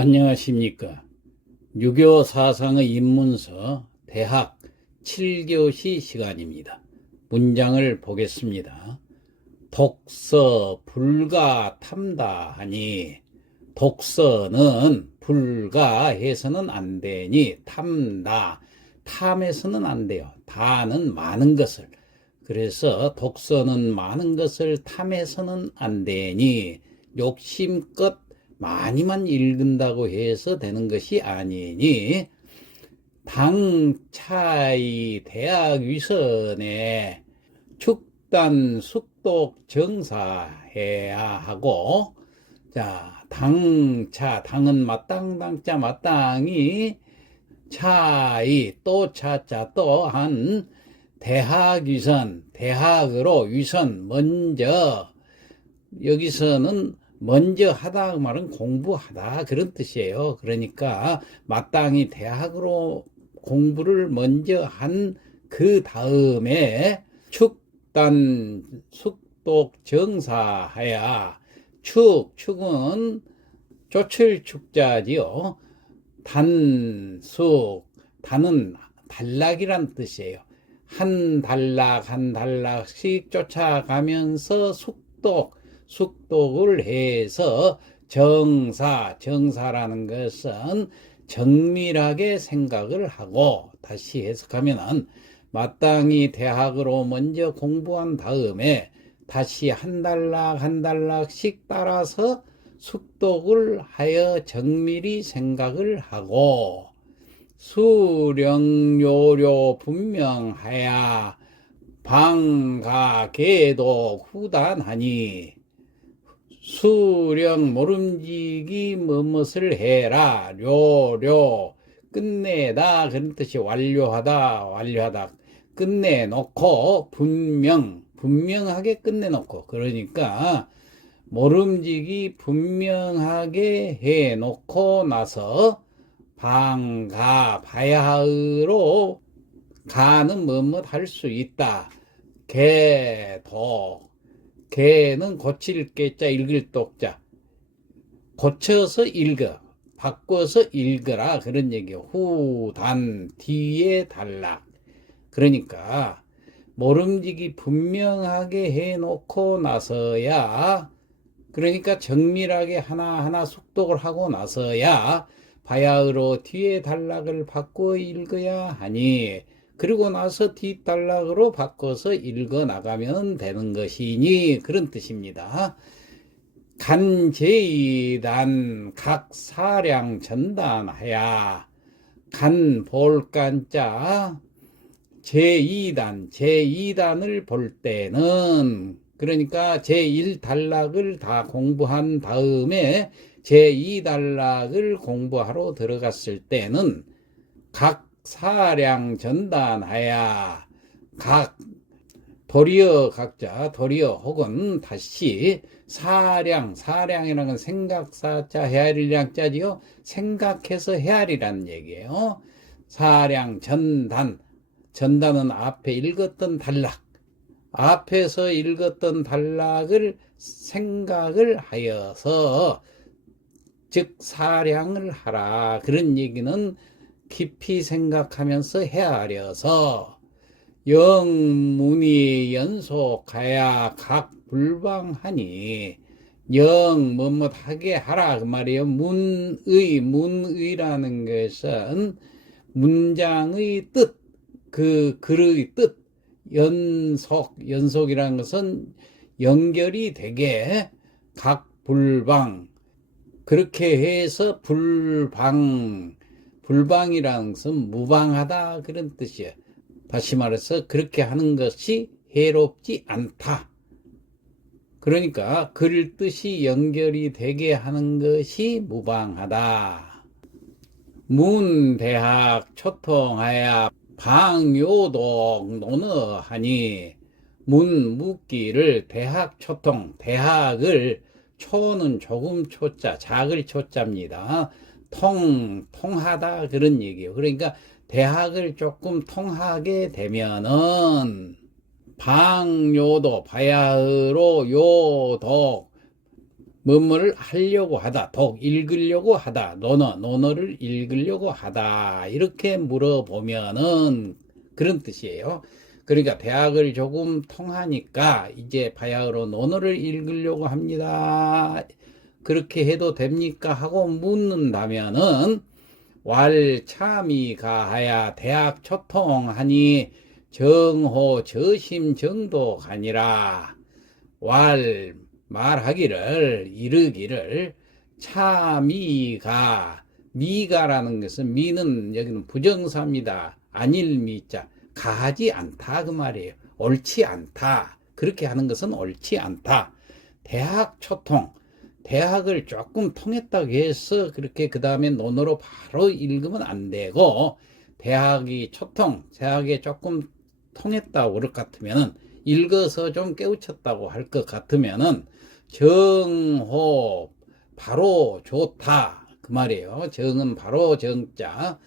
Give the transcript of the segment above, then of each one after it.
안녕하십니까. 유교 사상의 입문서 대학 7교시 시간입니다. 문장을 보겠습니다. 독서 불가 탐다 하니 독서는 불가해서는 안 되니 탐다 탐해서는 안 돼요. 다는 많은 것을 그래서 독서는 많은 것을 탐해서는 안 되니 욕심껏 많이만 읽는다고 해서 되는 것이 아니니 당 차이 대학 위선에 축단 숙독 정사해야 하고 자 당차 당은 마땅 당자 마땅히 차이 또 차자 또한 대학 위선 대학으로 위선 먼저. 여기서는 먼저 하다 그 말은 공부하다 그런 뜻이에요. 그러니까 마땅히 대학으로 공부를 먼저 한 그 다음에 축단 숙독 정사하야 축 축은 조철 축자지요. 단숙 단은 단락이란 뜻이에요. 한 단락 한 단락씩 쫓아가면서 숙독 숙독을 해서 정사, 정사라는 것은 정밀하게 생각을 하고 다시 해석하면은 마땅히 대학으로 먼저 공부한 다음에 다시 한 단락 한 단락씩 따라서 숙독을 하여 정밀히 생각을 하고 수령요료 분명하야 방가계도 후단하니 수령 모름지기 뭐뭇을 해라. 료료. 끝내다. 그런 뜻이 완료하다. 완료하다. 끝내놓고 분명. 분명하게 끝내놓고. 그러니까 모름지기 분명하게 해놓고 나서 방가 바야흐로 가는 뭐뭇 할 수 있다. 개도 개는 고칠 개자 읽을 독자. 고쳐서 읽어 바꿔서 읽어라 그런 얘기요. 후단 뒤에 단락 그러니까 모름지기 분명하게 해놓고 나서야 그러니까 정밀하게 하나하나 숙독을 하고 나서야 바야흐로 뒤에 단락을 바꿔 읽어야 하니 그리고 나서 뒷단락으로 바꿔서 읽어 나가면 되는 것이니 그런 뜻입니다. 간제이단 각 사량 전단하야 간 볼간자 제2단 제2단을 볼 때는 그러니까 제1단락을 다 공부한 다음에 제2단락을 공부하러 들어갔을 때는 각 사량 전단하야 각 도리어 각자 도리어 혹은 다시 사량 사량이라는 건 생각사자 헤아리량 자지요. 생각해서 헤아리라는 얘기예요. 사량 전단. 전단은 앞에 읽었던 단락. 앞에서 읽었던 단락을 생각을 하여서 즉 사량을 하라. 그런 얘기는 깊이 생각하면서 헤아려서 영문이 연속하야 각 불방하니 영 뭐뭐하게 하라 그 말이에요. 문의 문의라는 것은 문장의 뜻, 그 글의 뜻, 연속 연속이라는 것은 연결이 되게 각 불방 그렇게 해서 불방 불방이라는 것은 무방하다 그런 뜻이에요. 다시 말해서 그렇게 하는 것이 해롭지 않다. 그러니까 글 뜻이 연결이 되게 하는 것이 무방하다. 문대학 초통하야 방요독 논어하니 문 묻기를 대학 초통 대학을 초는 조금 초자 작을 초자입니다. 통 통하다 그런 얘기예요. 그러니까 대학을 조금 통하게 되면은 방요도 바야흐로 요독 뭐뭐를 하려고 하다, 독 읽으려고 하다, 논어, 논어를 읽으려고 하다, 이렇게 물어보면은 그런 뜻이에요. 그러니까 대학을 조금 통하니까 이제 바야흐로 논어를 읽으려고 합니다. 그렇게 해도 됩니까? 하고 묻는다면은 왈참이가하야 대학 초통하니 정호 저심 정도가니라 왈 말하기를 이르기를 참이가 미가라는 것은 미는 여기는 부정사입니다. 아닐 미자 가하지 않다 그 말이에요. 옳지 않다. 그렇게 하는 것은 옳지 않다. 대학 초통 대학을 조금 통했다고 해서 그렇게 그 다음에 논어로 바로 읽으면 안 되고 대학이 초통 대학에 조금 통했다고 그럴 것 같으면은 읽어서 좀 깨우쳤다고 할 것 같으면은 정호 바로 좋다 그 말이에요. 정은 바로 정자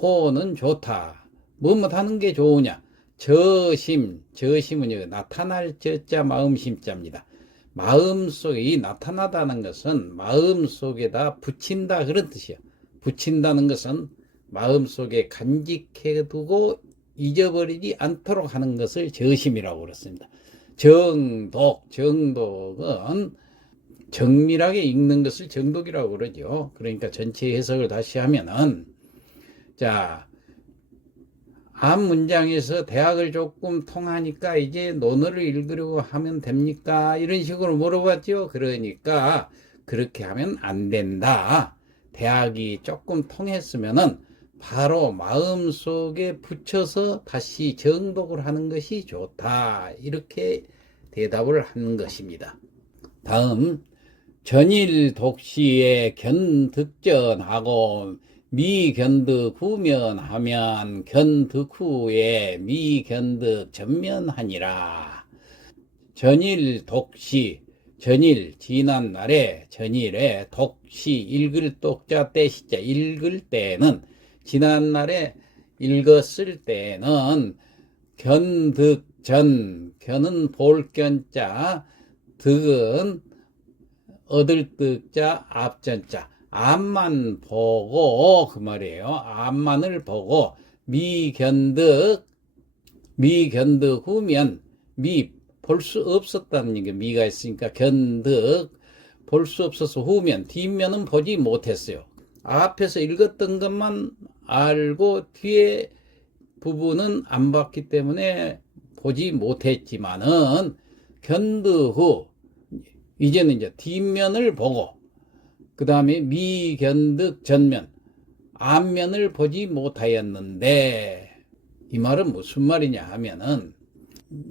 호는 좋다. 뭐뭐 하는 게 좋으냐? 저심 저심은 나타날 저자 마음심자입니다. 마음 속에 이 나타나다는 것은 마음 속에다 붙인다 그런 뜻이야. 붙인다는 것은 마음 속에 간직해 두고 잊어버리지 않도록 하는 것을 저심이라고 그렇습니다. 정독, 정독은 정밀하게 읽는 것을 정독이라고 그러죠. 그러니까 전체 해석을 다시 하면은 자, 앞 문장에서 대학을 조금 통하니까 이제 논어를 읽으려고 하면 됩니까? 이런 식으로 물어봤죠. 그러니까 그렇게 하면 안 된다. 대학이 조금 통했으면은 바로 마음 속에 붙여서 다시 정독을 하는 것이 좋다. 이렇게 대답을 한 것입니다. 다음 전일 독시에 견득전하고 미견득 후면하면 견득 후에 미견득 전면하니라. 전일 독시 전일 지난 날에 전일에 독시 읽을 독자 때 시자 읽을 때는 지난 날에 읽었을 때는 견득 전 견은 볼견자 득은 얻을 뜻자 앞전자 앞만 보고 그 말이에요. 앞만을 보고 미견득 미견득 후면 미 볼 수 없었다는 얘기 미가 있으니까 견득 볼 수 없어서 후면 뒷면은 보지 못했어요. 앞에서 읽었던 것만 알고 뒤에 부분은 안 봤기 때문에 보지 못했지만은 견득 후 이제는 이제 뒷면을 보고 그 다음에 미견득 전면. 앞면을 보지 못하였는데 이 말은 무슨 말이냐 하면은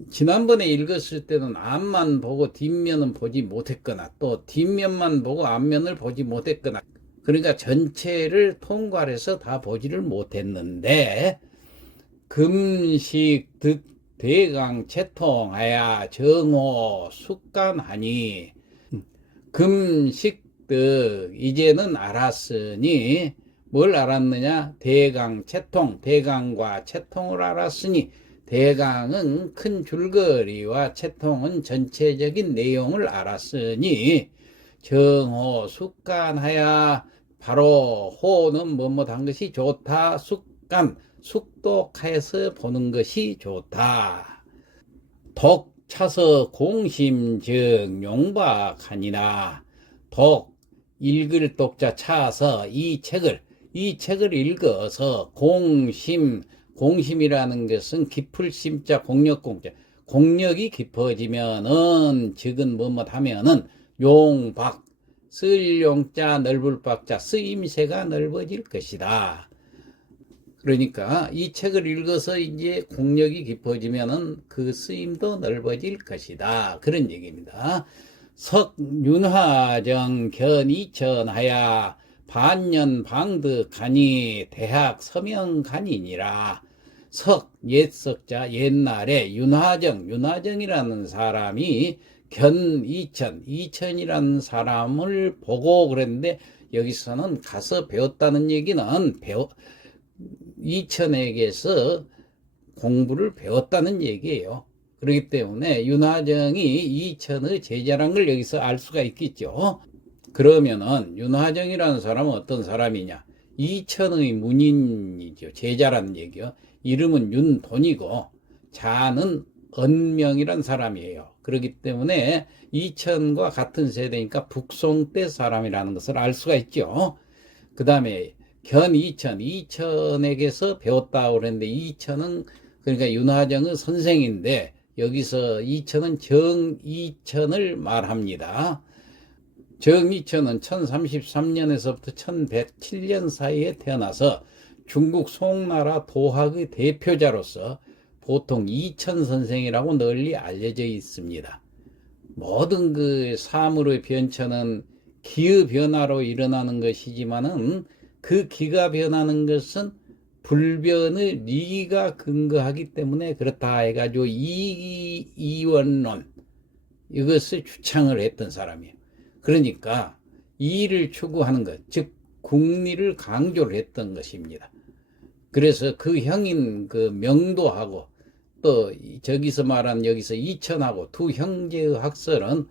지난번에 읽었을 때는 앞만 보고 뒷면은 보지 못했거나 또 뒷면만 보고 앞면을 보지 못했거나 그러니까 전체를 통괄해서 다 보지를 못했는데 금식 득 대강 채통하야 정호 숙간하니 금식 득 이제는 알았으니 뭘 알았느냐 대강 채통 대강과 채통을 알았으니 대강은 큰 줄거리와 채통은 전체적인 내용을 알았으니 정호 숙간하야 바로 호는 뭐뭐 한 것이 좋다 숙간 숙독하여서 보는 것이 좋다. 독 차서 공심즉 용박하니라 독 읽을 독자 차서 이 책을 이 책을 읽어서 공심 공심이라는 것은 깊을 심자 공력 공자 공력이 깊어지면은 즉은 뭐뭐 하면은 용박 쓸 용자 넓을 박자 쓰임새가 넓어질 것이다. 그러니까 이 책을 읽어서 이제 공력이 깊어지면은 그 쓰임도 넓어질 것이다. 그런 얘기입니다. 석윤화정 견이천하야 반년 방득하니 대학 서명간이니라. 석 옛석자 옛날에 윤화정 윤화정이라는 사람이 견 이천 이천이라는 사람을 보고 그랬는데 여기서는 가서 배웠다는 얘기는 배워 이천에게서 공부를 배웠다는 얘기예요. 그렇기 때문에 윤화정이 이천의 제자란 걸 여기서 알 수가 있겠죠. 그러면은 윤화정이라는 사람은 어떤 사람이냐? 이천의 문인이죠. 제자라는 얘기요. 이름은 윤돈이고 자는 언명이란 사람이에요. 그렇기 때문에 이천과 같은 세대니까 북송 때 사람이라는 것을 알 수가 있죠. 그 다음에 견 이천, 이천에게서 배웠다고 그랬는데 이천은 그러니까 윤화정의 선생인데 여기서 이천은 정이천을 말합니다. 정이천은 1033년에서부터 1107년 사이에 태어나서 중국 송나라 도학의 대표자로서 보통 이천 선생이라고 널리 알려져 있습니다. 모든 그 사물의 변천은 기의 변화로 일어나는 것이지만은 그 기가 변하는 것은 불변의 리가 근거하기 때문에 그렇다 해가지고 이, 이원론 이것을 주창을 했던 사람이에요. 그러니까 이를 추구하는 것, 즉 국리를 강조를 했던 것입니다. 그래서 그 형인 그 명도하고 또 저기서 말한 여기서 이천하고 두 형제의 학설은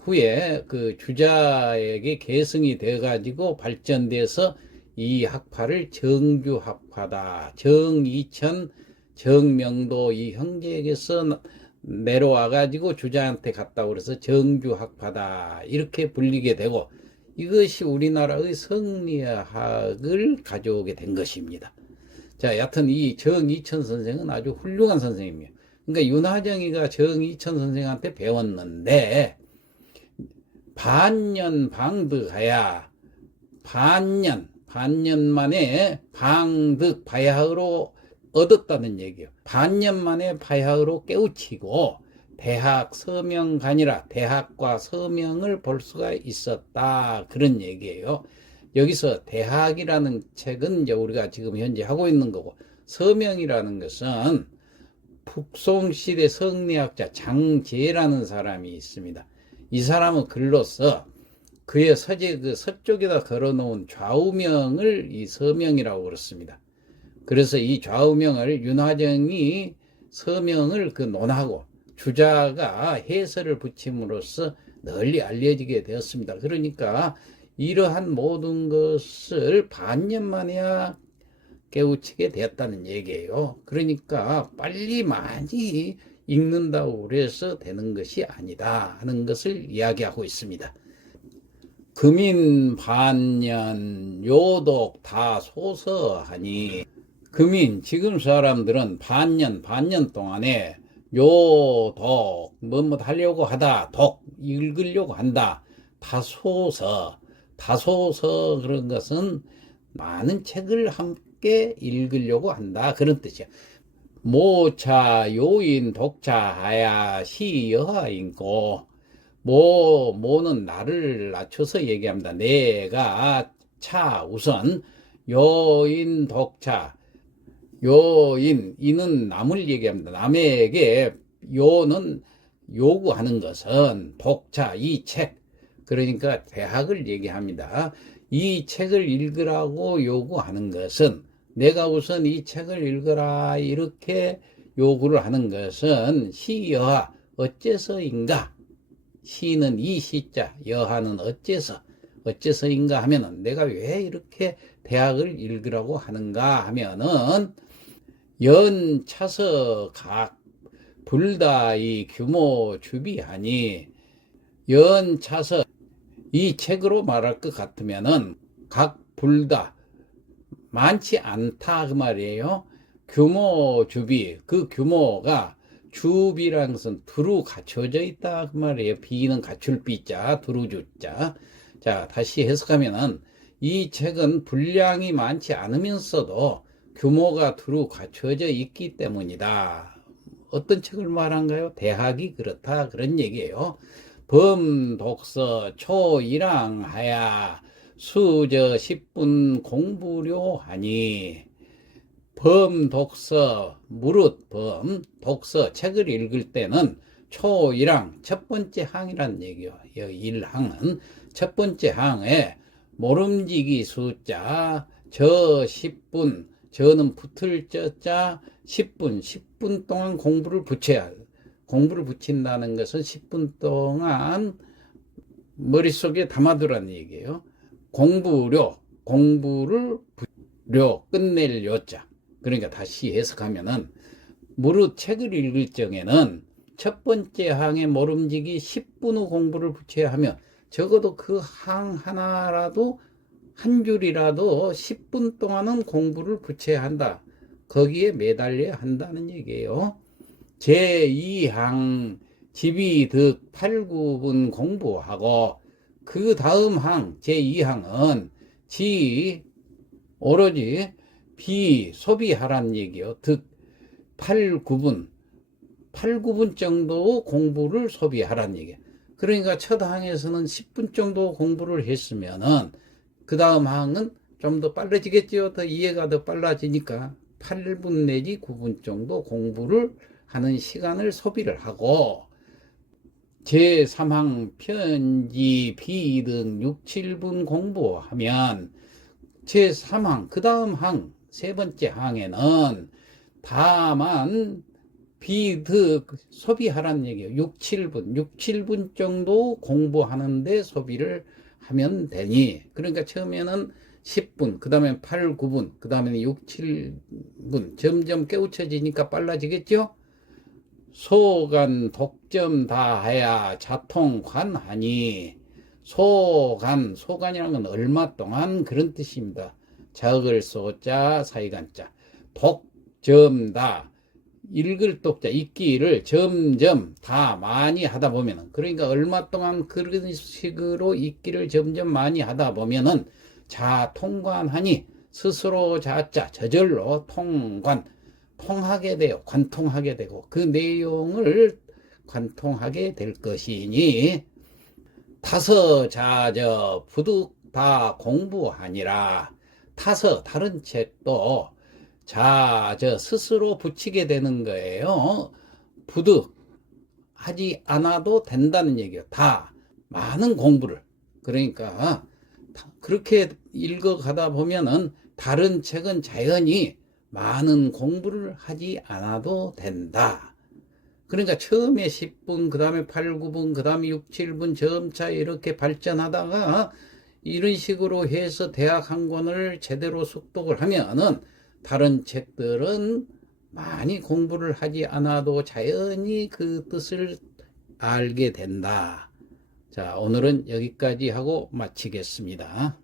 후에 그 주자에게 계승이 돼 가지고 발전돼서 이 학파를 정주학파다. 정이천, 정명도 이 형제에게서 내려와 가지고 주자한테 갔다 그래서 정주학파다. 이렇게 불리게 되고 이것이 우리나라의 성리학을 가져오게 된 것입니다. 자, 여하튼 이 정이천 선생은 아주 훌륭한 선생님이에요. 그러니까 윤하정이가 정이천 선생한테 배웠는데 반년 방득하야 반년 반년 만에 방득 바야흐로 얻었다는 얘기예요. 반년 만에 바야흐로 깨우치고 대학 서명간이라 대학과 서명을 볼 수가 있었다 그런 얘기예요. 여기서 대학이라는 책은 이제 우리가 지금 현재 하고 있는 거고 서명이라는 것은 북송시대 성리학자 장제라는 사람이 있습니다. 이 사람은 글로써 그의 서재 그 서쪽에다 걸어놓은 좌우명을 이 서명이라고 그렇습니다. 그래서 이 좌우명을 윤화정이 서명을 그 논하고 주자가 해설을 붙임으로써 널리 알려지게 되었습니다. 그러니까 이러한 모든 것을 반년 만에야 깨우치게 되었다는 얘기예요. 그러니까 빨리 많이 읽는다고 그래서 되는 것이 아니다 하는 것을 이야기하고 있습니다. 금인 반년 요독 다 소서하니 금인 지금 사람들은 반년 반년 동안에 요독 뭐뭐 하려고 하다 독 읽으려고 한다 다소서 다소서 그런 것은 많은 책을 함께 읽으려고 한다. 그런 뜻이야. 모차 요인 독차하야 시여하인고 모, 모는 나를 낮춰서 얘기합니다. 내가 차, 우선, 요인, 독차, 요인, 이는 남을 얘기합니다. 남에게 요는 요구하는 것은 독차, 이 책, 그러니까 대학을 얘기합니다. 이 책을 읽으라고 요구하는 것은 내가 우선 이 책을 읽어라 이렇게 요구를 하는 것은 시여하 어째서인가 시는 이 시자, 여하는 어째서, 어째서인가 하면은 내가 왜 이렇게 대학을 읽으라고 하는가 하면은 연차서 각 불다 이 규모 주비하니 연차서 이 책으로 말할 것 같으면은 각 불다 많지 않다 그 말이에요. 규모 주비 그 규모가 주비라는 것은 두루 갖춰져 있다 그 말이에요. 비는 갖출 비자, 두루 주자. 자, 다시 해석하면은 이 책은 분량이 많지 않으면서도 규모가 두루 갖춰져 있기 때문이다. 어떤 책을 말한가요? 대학이 그렇다 그런 얘기예요. 범 독서 초일항하야 수저 10분 공부료 하니 범 독서 무릇 범 독서 책을 읽을 때는 초일항 첫 번째 항이란 얘기요. 일항은 첫 번째 항에 모름지기 숫자 저 10분 저는 붙을 저자 10분 10분 동안 공부를 붙여야 공부를 붙인다는 것은 10분 동안 머릿속에 담아두라는 얘기예요. 공부료, 공부를 료, 끝낼 요자. 그러니까 다시 해석하면은 무릇 책을 읽을 적에는 첫 번째 항에 모름지기 10분 후 공부를 붙여야 하며 적어도 그 항 하나라도 한 줄이라도 10분 동안은 공부를 붙여야 한다. 거기에 매달려야 한다는 얘기예요. 제2항 집이 득 8, 9분 공부하고 그 다음 항 제2항은 지 오로지 비 소비하라는 얘기요. 득 8, 9분 8, 9분 정도 공부를 소비하라는 얘기예요. 그러니까 첫 항에서는 10분 정도 공부를 했으면은 그 다음 항은 좀 더 빨라지겠죠. 더 이해가 더 빨라지니까 8분 내지 9분 정도 공부를 하는 시간을 소비를 하고 제3항 편지 비등 6, 7분 공부하면 제3항 그 다음 항 세 번째 항에는 다만 비득 소비하라는 얘기예요. 6, 7분, 6, 7분 정도 공부하는데 소비를 하면 되니. 그러니까 처음에는 10분, 그 다음에 8, 9분, 그 다음에 6, 7분. 점점 깨우쳐지니까 빨라지겠죠? 소간 독점 다 해야 자통관하니. 소간, 소간이라는 건 얼마 동안 그런 뜻입니다. 적을 소자, 사이간자. 독점 다. 읽을 독자, 읽기를 점점 다 많이 하다 보면은, 그러니까 얼마 동안 그런 식으로 읽기를 점점 많이 하다 보면은, 자, 통관하니, 스스로 자자, 저절로 통관, 통하게 돼요. 관통하게 되고, 그 내용을 관통하게 될 것이니, 타서 자저 부득 다 공부하니라, 타서 다른 책도 자, 저 스스로 붙이게 되는 거예요. 부득 하지 않아도 된다는 얘기예요. 다 많은 공부를. 그러니까 그렇게 읽어 가다 보면은 다른 책은 자연히 많은 공부를 하지 않아도 된다. 그러니까 처음에 10분, 그 다음에 8, 9분, 그 다음에 6, 7분 점차 이렇게 발전하다가 이런 식으로 해서 대학 한 권을 제대로 숙독을 하면은 다른 책들은 많이 공부를 하지 않아도 자연히 그 뜻을 알게 된다. 자, 오늘은 여기까지 하고 마치겠습니다.